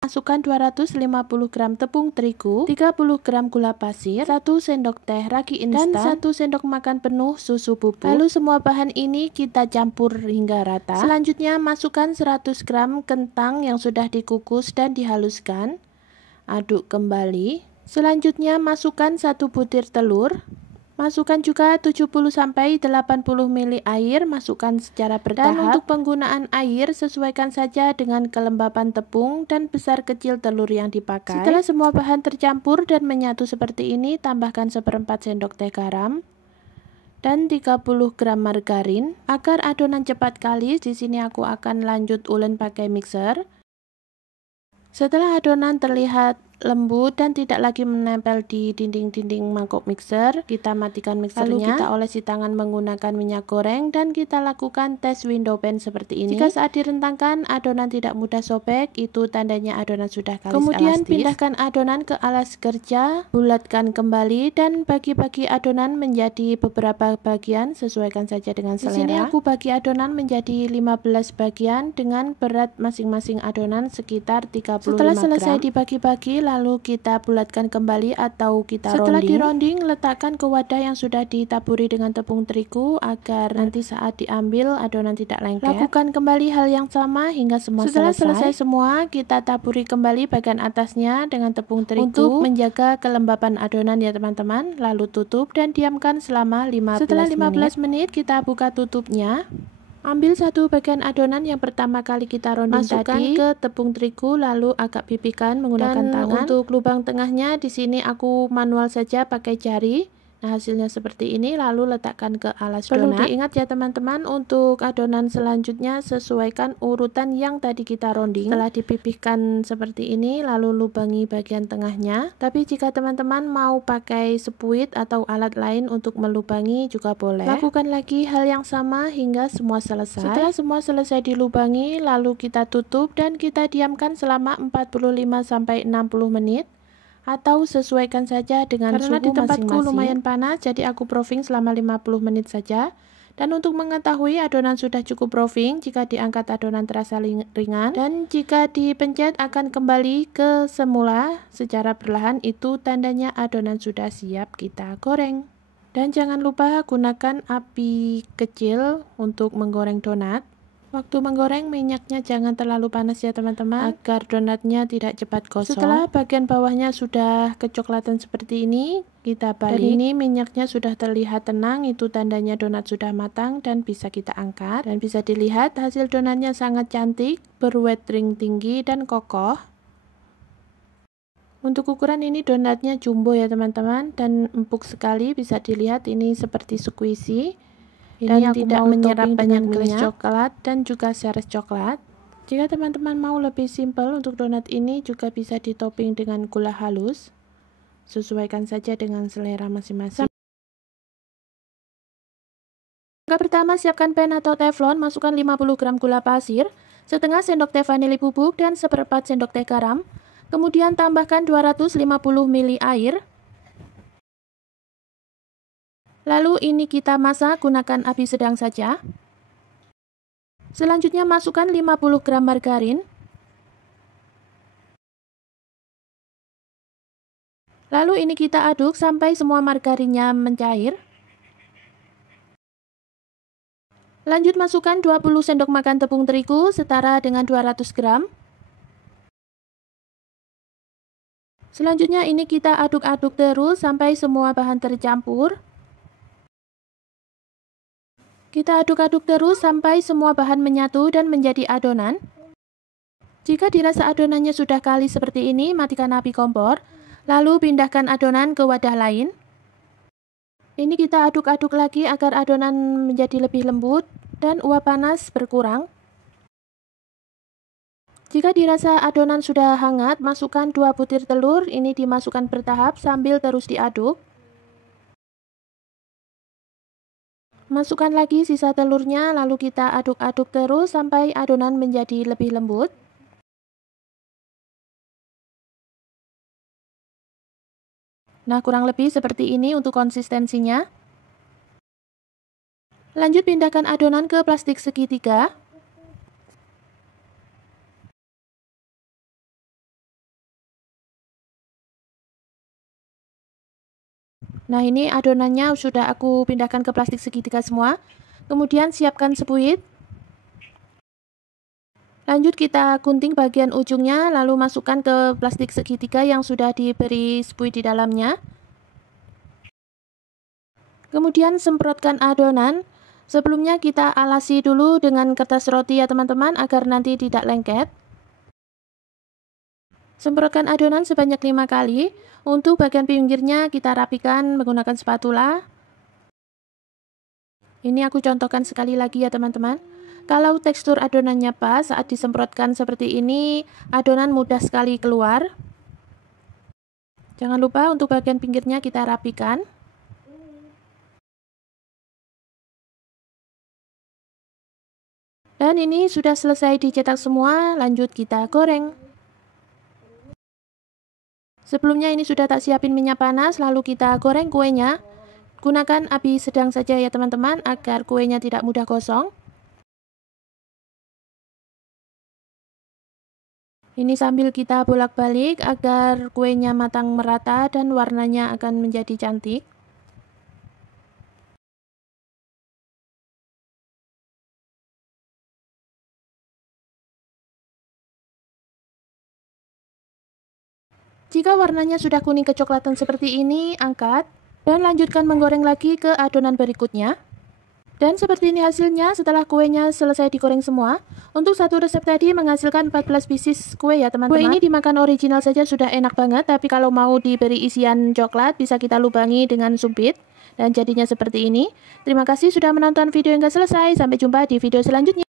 Masukkan 250 gram tepung terigu, 30 gram gula pasir, 1 sendok teh ragi instan, dan 1 sendok makan penuh susu bubuk. Lalu semua bahan ini kita campur hingga rata. Selanjutnya masukkan 100 gram kentang yang sudah dikukus dan dihaluskan. Aduk kembali. Selanjutnya masukkan 1 butir telur. Masukkan juga 70-80 ml air, masukkan secara bertahap. Dan untuk penggunaan air, sesuaikan saja dengan kelembapan tepung dan besar kecil telur yang dipakai. Setelah semua bahan tercampur dan menyatu seperti ini, tambahkan 1/4 sendok teh garam dan 30 gram margarin. Agar adonan cepat kalis, di sini aku akan lanjut ulen pakai mixer. Setelah adonan terlihat lembut dan tidak lagi menempel di dinding-dinding mangkok mixer, kita matikan mixernya. Lalu kita olesi tangan menggunakan minyak goreng dan kita lakukan tes window pan seperti ini. Jika saat direntangkan adonan tidak mudah sobek, itu tandanya adonan sudah kalis. Kemudian pindahkan adonan ke alas kerja, bulatkan kembali dan bagi-bagi adonan menjadi beberapa bagian, sesuaikan saja dengan selera. Di sini aku bagi adonan menjadi 15 bagian dengan berat masing-masing adonan sekitar 35 gram. Setelah selesai dibagi-bagi, lalu kita bulatkan kembali atau kita rounding. Setelah dironding, letakkan ke wadah yang sudah ditaburi dengan tepung terigu agar nanti saat diambil adonan tidak lengket. Lakukan kembali hal yang sama hingga semua selesai. Setelah selesai semua, kita taburi kembali bagian atasnya dengan tepung terigu untuk menjaga kelembapan adonan ya teman-teman. Lalu tutup dan diamkan selama 15 menit. Setelah 15 menit, kita buka tutupnya. Ambil satu bagian adonan yang pertama kali kita rounding masukkan tadi ke tepung terigu, lalu agak pipihkan menggunakan tangan. Untuk lubang tengahnya di sini aku manual saja pakai jari. Nah, hasilnya seperti ini, lalu letakkan ke alas donat. Perlu diingat ya teman-teman, untuk adonan selanjutnya sesuaikan urutan yang tadi kita rounding. Setelah dipipihkan seperti ini, lalu lubangi bagian tengahnya. Tapi jika teman-teman mau pakai sepuit atau alat lain untuk melubangi juga boleh. Lakukan lagi hal yang sama hingga semua selesai. Setelah semua selesai dilubangi, lalu kita tutup dan kita diamkan selama 45-60 menit. Atau sesuaikan saja dengan suhu masing-masing. Karena di tempatku lumayan panas, jadi aku proofing selama 50 menit saja. Dan untuk mengetahui adonan sudah cukup proofing, jika diangkat adonan terasa ringan. Dan jika dipencet akan kembali ke semula secara perlahan, itu tandanya adonan sudah siap kita goreng. Dan jangan lupa gunakan api kecil untuk menggoreng donat. Waktu menggoreng minyaknya jangan terlalu panas ya teman-teman, agar donatnya tidak cepat gosong. Setelah bagian bawahnya sudah kecoklatan seperti ini, kita balik. Dan ini minyaknya sudah terlihat tenang, itu tandanya donat sudah matang dan bisa kita angkat. Dan bisa dilihat hasil donatnya sangat cantik, berwet ring tinggi dan kokoh. Untuk ukuran ini donatnya jumbo ya teman-teman, dan empuk sekali, bisa dilihat ini seperti squishy. Dan tidak menyerap banyak glaze coklat dan juga seres coklat. Jika teman-teman mau lebih simpel, untuk donat ini juga bisa ditopping dengan gula halus. Sesuaikan saja dengan selera masing-masing. Langkah pertama, siapkan pan atau teflon, masukkan 50 gram gula pasir, setengah sendok teh vanili bubuk dan 1/4 sendok teh garam. Kemudian tambahkan 250 ml air. Lalu ini kita masak, gunakan api sedang saja. Selanjutnya masukkan 50 gram margarin. Lalu ini kita aduk sampai semua margarinnya mencair. Lanjut masukkan 20 sendok makan tepung terigu setara dengan 200 gram. Selanjutnya ini kita aduk-aduk terus sampai semua bahan tercampur. Kita aduk-aduk terus sampai semua bahan menyatu dan menjadi adonan. Jika dirasa adonannya sudah kalis seperti ini, matikan api kompor. Lalu pindahkan adonan ke wadah lain. Ini kita aduk-aduk lagi agar adonan menjadi lebih lembut dan uap panas berkurang. Jika dirasa adonan sudah hangat, masukkan 2 butir telur. Ini dimasukkan bertahap sambil terus diaduk. Masukkan lagi sisa telurnya, lalu kita aduk-aduk terus sampai adonan menjadi lebih lembut. Nah, kurang lebih seperti ini untuk konsistensinya. Lanjut pindahkan adonan ke plastik segitiga. Nah, ini adonannya sudah aku pindahkan ke plastik segitiga semua. Kemudian siapkan sepuit. Lanjut kita gunting bagian ujungnya, lalu masukkan ke plastik segitiga yang sudah diberi sepuit di dalamnya. Kemudian semprotkan adonan. Sebelumnya kita alasi dulu dengan kertas roti ya teman-teman, agar nanti tidak lengket. Semprotkan adonan sebanyak 5 kali. Untuk bagian pinggirnya kita rapikan menggunakan spatula. Ini aku contohkan sekali lagi ya teman-teman. Kalau tekstur adonannya pas, saat disemprotkan seperti ini, adonan mudah sekali keluar. Jangan lupa untuk bagian pinggirnya kita rapikan. Dan ini sudah selesai dicetak semua, lanjut kita goreng. Sebelumnya ini sudah tak siapin minyak panas, lalu kita goreng kuenya. Gunakan api sedang saja ya teman-teman, agar kuenya tidak mudah gosong. Ini sambil kita bolak-balik agar kuenya matang merata dan warnanya akan menjadi cantik. Jika warnanya sudah kuning kecoklatan seperti ini, angkat dan lanjutkan menggoreng lagi ke adonan berikutnya. Dan seperti ini hasilnya setelah kuenya selesai digoreng semua. Untuk satu resep tadi menghasilkan 14 pieces kue ya teman-teman. Kue ini dimakan original saja sudah enak banget, tapi kalau mau diberi isian coklat bisa kita lubangi dengan sumpit. Dan jadinya seperti ini. Terima kasih sudah menonton video hingga selesai. Sampai jumpa di video selanjutnya.